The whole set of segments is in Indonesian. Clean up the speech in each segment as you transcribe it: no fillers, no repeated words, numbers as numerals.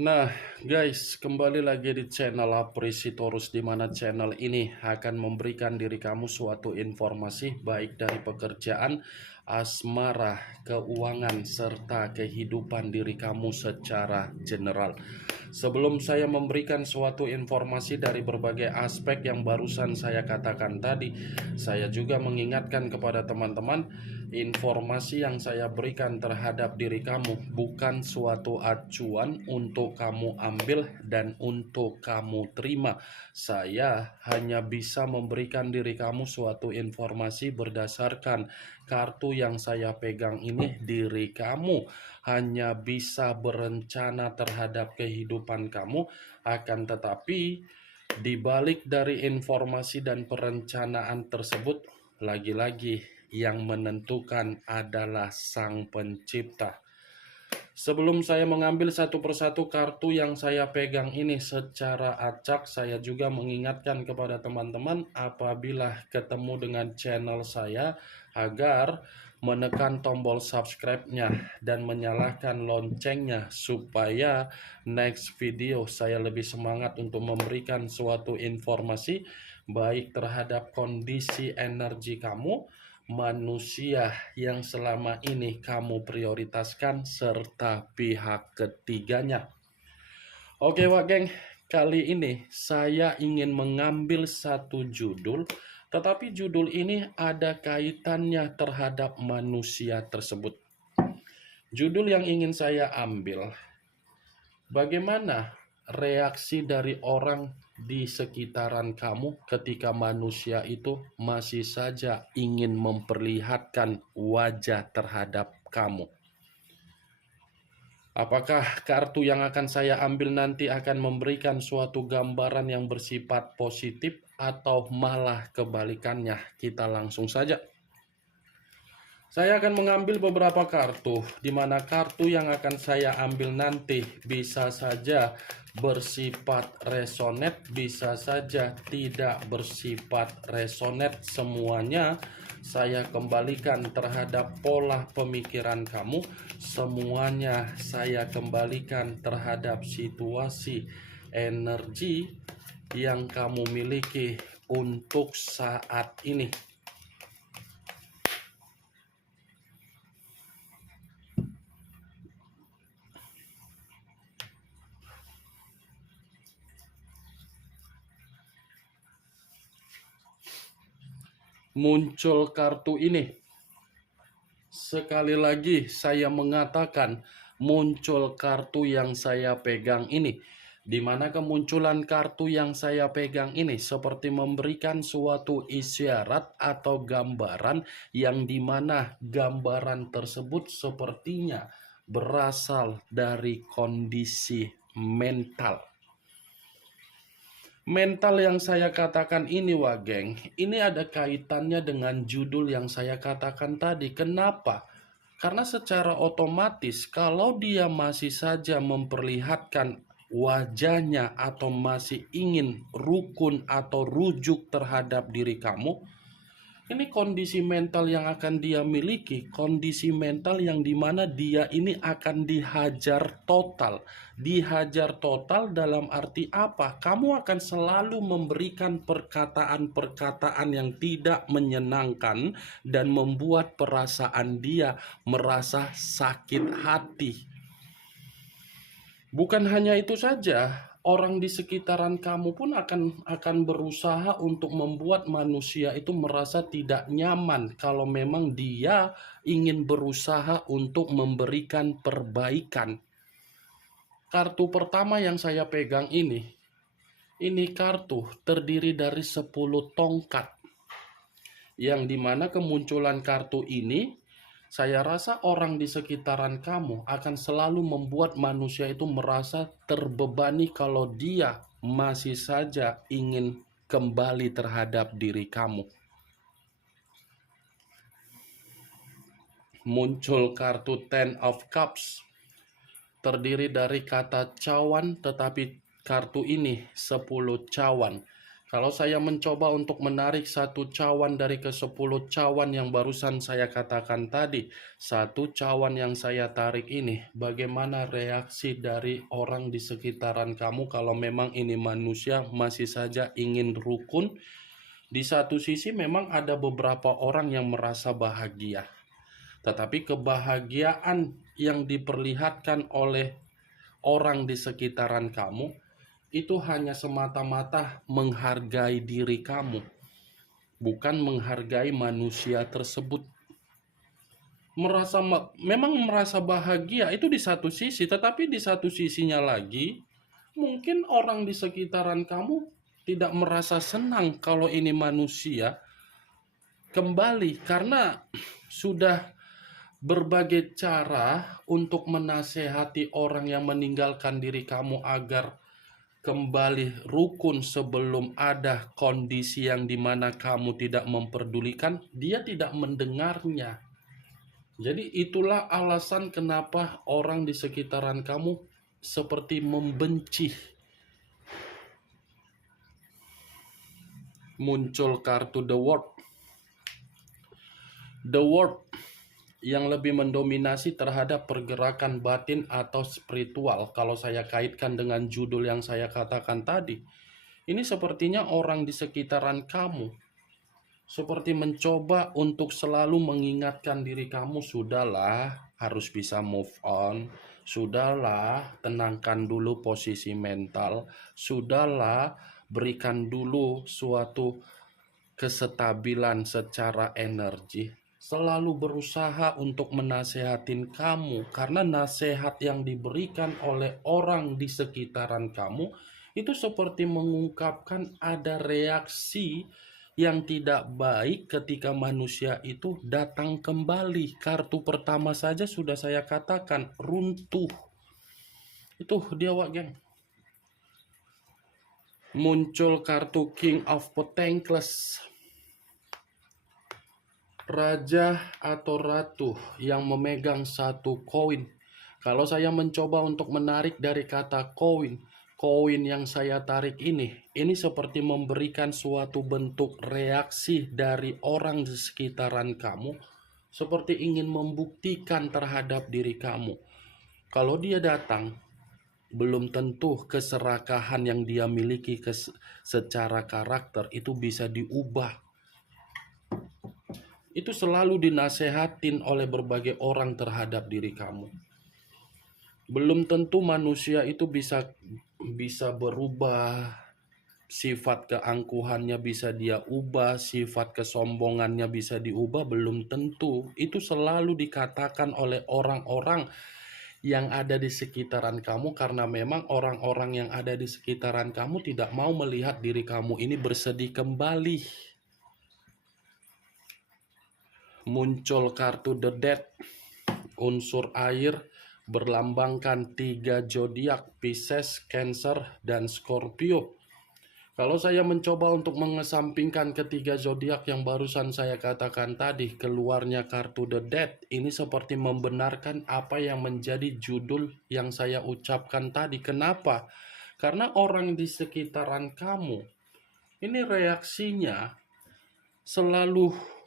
Nah, guys, kembali lagi di channel Aprisitorus, di mana channel ini akan memberikan diri kamu suatu informasi baik dari pekerjaan, asmara, keuangan, serta kehidupan diri kamu secara general. Sebelum saya memberikan suatu informasi dari berbagai aspek yang barusan saya katakan tadi, saya juga mengingatkan kepada teman-teman, informasi yang saya berikan terhadap diri kamu bukan suatu acuan untuk kamu ambil dan untuk kamu terima. Saya hanya bisa memberikan diri kamu suatu informasi berdasarkan kartu yang saya pegang ini. Diri kamu hanya bisa berencana terhadap kehidupan kamu, akan tetapi di balik dari informasi dan perencanaan tersebut, lagi-lagi yang menentukan adalah Sang Pencipta. Sebelum saya mengambil satu persatu kartu yang saya pegang ini secara acak, saya juga mengingatkan kepada teman-teman apabila ketemu dengan channel saya agar menekan tombol subscribe-nya dan menyalakan loncengnya supaya next video saya lebih semangat untuk memberikan suatu informasi baik terhadap kondisi energi kamu, manusia yang selama ini kamu prioritaskan, serta pihak ketiganya. Oke Wak Geng, kali ini saya ingin mengambil satu judul, tetapi judul ini ada kaitannya terhadap manusia tersebut. Judul yang ingin saya ambil, bagaimana reaksi dari orang di sekitaran kamu ketika manusia itu masih saja ingin memperlihatkan wajah terhadap kamu? Apakah kartu yang akan saya ambil nanti akan memberikan suatu gambaran yang bersifat positif atau malah kebalikannya? Kita langsung saja. Saya akan mengambil beberapa kartu, di mana kartu yang akan saya ambil nanti bisa saja bersifat resonate, bisa saja tidak bersifat resonate. Semuanya saya kembalikan terhadap pola pemikiran kamu, semuanya saya kembalikan terhadap situasi energi yang kamu miliki untuk saat ini. Muncul kartu ini. Sekali lagi saya mengatakan muncul kartu yang saya pegang ini, di mana kemunculan kartu yang saya pegang ini seperti memberikan suatu isyarat atau gambaran yang dimana gambaran tersebut sepertinya berasal dari kondisi mental. Mental yang saya katakan ini, Wak Geng, ini ada kaitannya dengan judul yang saya katakan tadi. Kenapa? Karena secara otomatis kalau dia masih saja memperlihatkan wajahnya atau masih ingin rukun atau rujuk terhadap diri kamu, ini kondisi mental yang akan dia miliki, kondisi mental yang dimana dia ini akan dihajar total. Dihajar total dalam arti apa? Kamu akan selalu memberikan perkataan-perkataan yang tidak menyenangkan dan membuat perasaan dia merasa sakit hati. Bukan hanya itu saja, orang di sekitaran kamu pun akan berusaha untuk membuat manusia itu merasa tidak nyaman kalau memang dia ingin berusaha untuk memberikan perbaikan. Kartu pertama yang saya pegang ini kartu terdiri dari 10 tongkat. Yang dimana kemunculan kartu ini, saya rasa orang di sekitaran kamu akan selalu membuat manusia itu merasa terbebani kalau dia masih saja ingin kembali terhadap diri kamu. Muncul kartu Ten of Cups, terdiri dari kata cawan, tetapi kartu ini 10 cawan. Kalau saya mencoba untuk menarik satu cawan dari ke-10 cawan yang barusan saya katakan tadi, satu cawan yang saya tarik ini, bagaimana reaksi dari orang di sekitaran kamu kalau memang ini manusia masih saja ingin rukun? Di satu sisi memang ada beberapa orang yang merasa bahagia, tetapi kebahagiaan yang diperlihatkan oleh orang di sekitaran kamu itu hanya semata-mata menghargai diri kamu, bukan menghargai manusia tersebut. Memang merasa bahagia itu di satu sisi, tetapi di satu sisinya lagi, mungkin orang di sekitaran kamu tidak merasa senang kalau ini manusia kembali, karena sudah berbagai cara untuk menasehati orang yang meninggalkan diri kamu agar kembali rukun sebelum ada kondisi yang dimana kamu tidak memperdulikan, dia tidak mendengarnya. Jadi itulah alasan kenapa orang di sekitaran kamu seperti membenci. Muncul kartu The World. The World yang lebih mendominasi terhadap pergerakan batin atau spiritual. Kalau saya kaitkan dengan judul yang saya katakan tadi, ini sepertinya orang di sekitaran kamu seperti mencoba untuk selalu mengingatkan diri kamu, sudahlah, harus bisa move on, sudahlah, tenangkan dulu posisi mental, sudahlah, berikan dulu suatu kestabilan secara energi. Selalu berusaha untuk menasehatin kamu, karena nasihat yang diberikan oleh orang di sekitaran kamu itu seperti mengungkapkan ada reaksi yang tidak baik ketika manusia itu datang kembali. Kartu pertama saja sudah saya katakan, runtuh. Itu dia, Wak geng. Muncul kartu King of Pentacles. Raja atau ratu yang memegang satu koin. Kalau saya mencoba untuk menarik dari kata koin, koin yang saya tarik ini seperti memberikan suatu bentuk reaksi dari orang di sekitaran kamu, seperti ingin membuktikan terhadap diri kamu. Kalau dia datang, belum tentu keserakahan yang dia miliki secara karakter itu bisa diubah. Itu selalu dinasehatin oleh berbagai orang terhadap diri kamu. Belum tentu manusia itu bisa berubah, sifat keangkuhannya bisa dia ubah, sifat kesombongannya bisa diubah, belum tentu. Itu selalu dikatakan oleh orang-orang yang ada di sekitaran kamu, karena memang orang-orang yang ada di sekitaran kamu tidak mau melihat diri kamu ini bersedih kembali. Muncul kartu The Death, unsur air, berlambangkan 3 zodiak, Pisces, Cancer, dan Scorpio. Kalau saya mencoba untuk mengesampingkan ketiga zodiak yang barusan saya katakan tadi, keluarnya kartu The Death, ini seperti membenarkan apa yang menjadi judul yang saya ucapkan tadi. Kenapa? Karena orang di sekitaran kamu, ini reaksinya selalu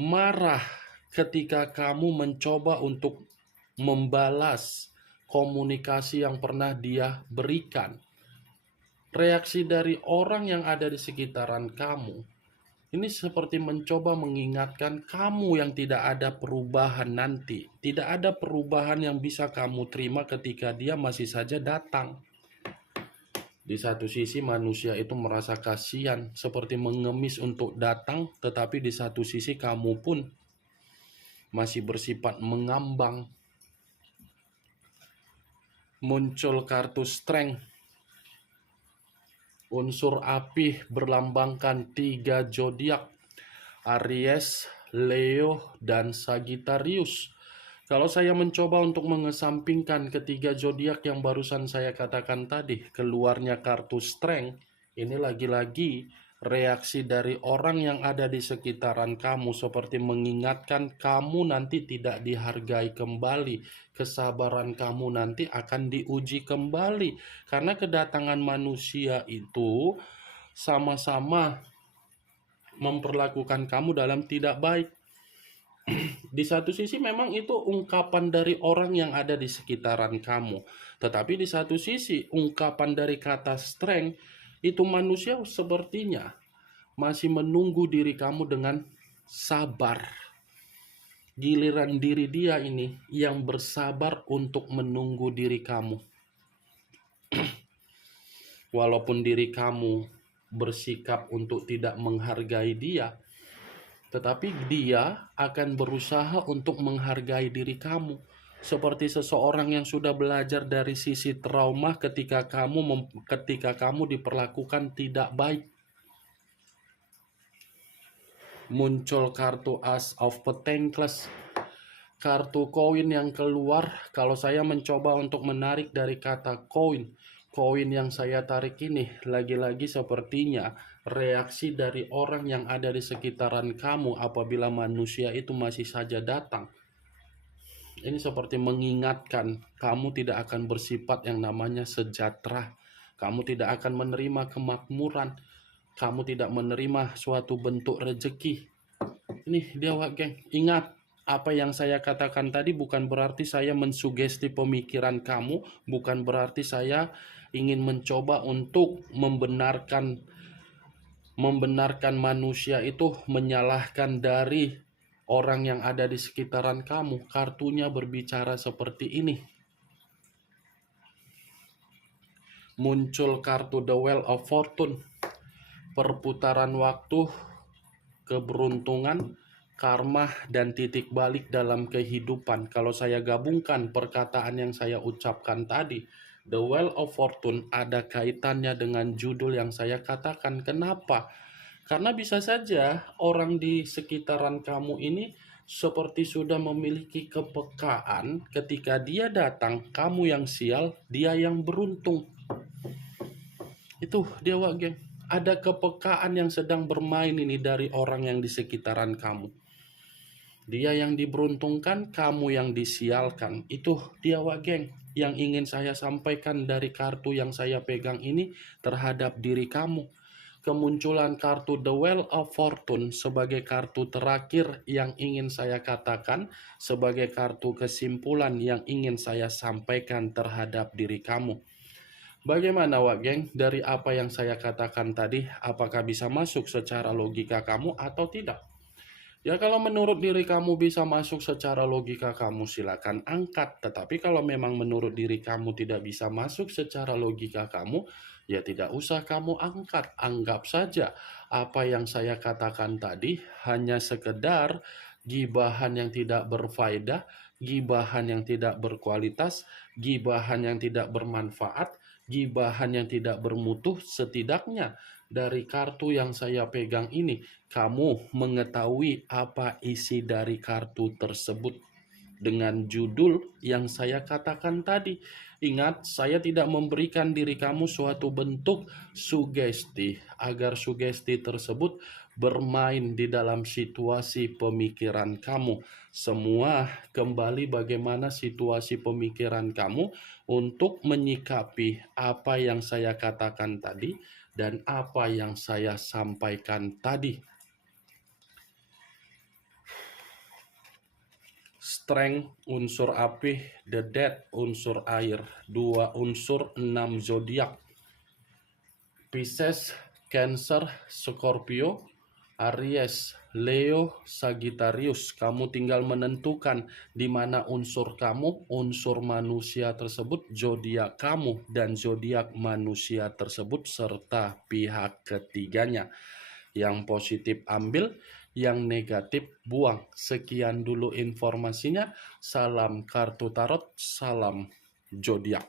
marah ketika kamu mencoba untuk membalas komunikasi yang pernah dia berikan. Reaksi dari orang yang ada di sekitaran kamu ini seperti mencoba mengingatkan kamu yang tidak ada perubahan nanti. Tidak ada perubahan yang bisa kamu terima ketika dia masih saja datang. Di satu sisi manusia itu merasa kasihan, seperti mengemis untuk datang, tetapi di satu sisi kamu pun masih bersifat mengambang. Muncul kartu Strength, unsur api, berlambangkan 3 zodiak, Aries, Leo, dan Sagittarius. Kalau saya mencoba untuk mengesampingkan ketiga zodiak yang barusan saya katakan tadi, keluarnya kartu Strength, ini lagi-lagi reaksi dari orang yang ada di sekitaran kamu, seperti mengingatkan kamu nanti tidak dihargai kembali, kesabaran kamu nanti akan diuji kembali, karena kedatangan manusia itu sama-sama memperlakukan kamu dalam tidak baik. Di satu sisi memang itu ungkapan dari orang yang ada di sekitaran kamu. Tetapi di satu sisi ungkapan dari kata strength itu manusia sepertinya masih menunggu diri kamu dengan sabar. Giliran diri dia ini yang bersabar untuk menunggu diri kamu. Walaupun diri kamu bersikap untuk tidak menghargai dia, tetapi dia akan berusaha untuk menghargai diri kamu. Seperti seseorang yang sudah belajar dari sisi trauma ketika kamu diperlakukan tidak baik. Muncul kartu Ace of Pentacles, kartu koin yang keluar. Kalau saya mencoba untuk menarik dari kata koin yang saya tarik ini lagi-lagi sepertinya reaksi dari orang yang ada di sekitaran kamu apabila manusia itu masih saja datang. Ini seperti mengingatkan kamu tidak akan bersifat yang namanya sejahtera. Kamu tidak akan menerima kemakmuran. Kamu tidak menerima suatu bentuk rezeki. Ini Dewa geng, ingat apa yang saya katakan tadi bukan berarti saya mensugesti pemikiran kamu, bukan berarti saya ingin mencoba untuk membenarkan manusia itu menyalahkan dari orang yang ada di sekitaran kamu. Kartunya berbicara seperti ini. Muncul kartu The Wheel of Fortune, perputaran waktu, keberuntungan, karma, dan titik balik dalam kehidupan. Kalau saya gabungkan perkataan yang saya ucapkan tadi, The Wheel of Fortune ada kaitannya dengan judul yang saya katakan. Kenapa? Karena bisa saja orang di sekitaran kamu ini seperti sudah memiliki kepekaan, ketika dia datang, kamu yang sial, dia yang beruntung. Itu Dewa geng. Ada kepekaan yang sedang bermain ini dari orang yang di sekitaran kamu. Dia yang diberuntungkan, kamu yang disialkan. Itu Dewa geng yang ingin saya sampaikan dari kartu yang saya pegang ini terhadap diri kamu. Kemunculan kartu The Wheel of Fortune sebagai kartu terakhir yang ingin saya katakan, sebagai kartu kesimpulan yang ingin saya sampaikan terhadap diri kamu. Bagaimana Wak Geng dari apa yang saya katakan tadi, apakah bisa masuk secara logika kamu atau tidak? Ya kalau menurut diri kamu bisa masuk secara logika kamu silakan angkat. Tetapi kalau memang menurut diri kamu tidak bisa masuk secara logika kamu, ya tidak usah kamu angkat. Anggap saja apa yang saya katakan tadi hanya sekedar gibahan yang tidak berfaedah, gibahan yang tidak berkualitas, gibahan yang tidak bermanfaat, gibahan yang tidak bermutu. Setidaknya dari kartu yang saya pegang ini, kamu mengetahui apa isi dari kartu tersebut dengan judul yang saya katakan tadi. Ingat, saya tidak memberikan diri kamu suatu bentuk sugesti agar sugesti tersebut bermain di dalam situasi pemikiran kamu. Semua kembali bagaimana situasi pemikiran kamu untuk menyikapi apa yang saya katakan tadi dan apa yang saya sampaikan tadi. Strength unsur api, the death unsur air, 2 unsur 6 zodiak. Pisces, Cancer, Scorpio, Aries, Leo, Sagittarius. Kamu tinggal menentukan di mana unsur kamu, unsur manusia tersebut, zodiak kamu dan zodiak manusia tersebut serta pihak ketiganya. Yang positif ambil, yang negatif buang. Sekian dulu informasinya. Salam kartu tarot, salam zodiak.